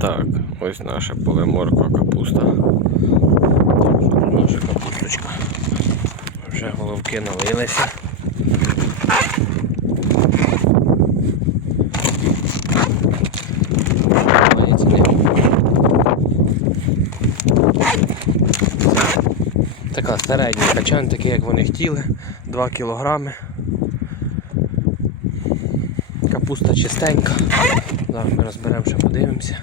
Так, ось наше поле морква капуста. Так, наша капусточка. Вже головки налилися. Така середній качан, такий як вони хотіли, 2 кілограми. Капуста чистенька. Зараз ми розберемо, ще подивимося.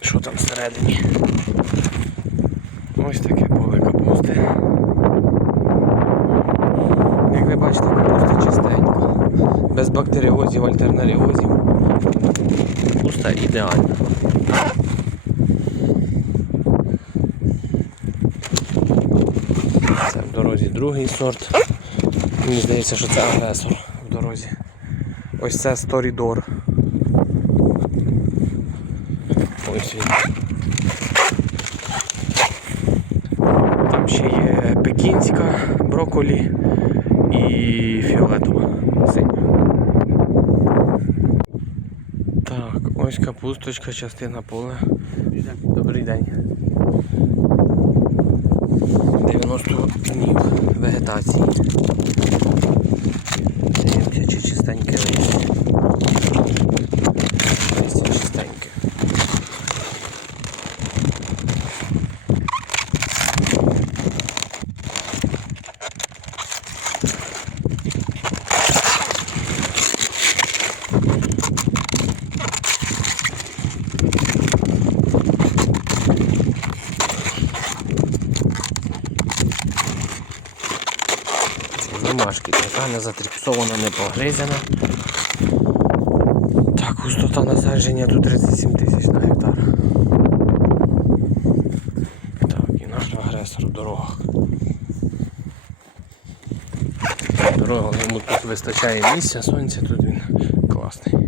Що там всередині? Ось таке поле капусти. Як ви бачите, капуста чистенька. Без бактеріозів, альтернаріозів. Капуста ідеальна. Це в дорозі другий сорт. Мені здається, що це агресор в дорозі. Ось це Сторідор. Ось він. Там ще є пекінська, броколі і фіолетова синя. Так, ось капусточка, частина поля. Добрий день. 90 днів вегетації. Домашки, така не затріпсована, не погризена. Так, густота насадження тут 37 тисяч на гектар. Так, і наш агресор в дорогах. Дорога йому тут вистачає місця, сонця, тут він класний.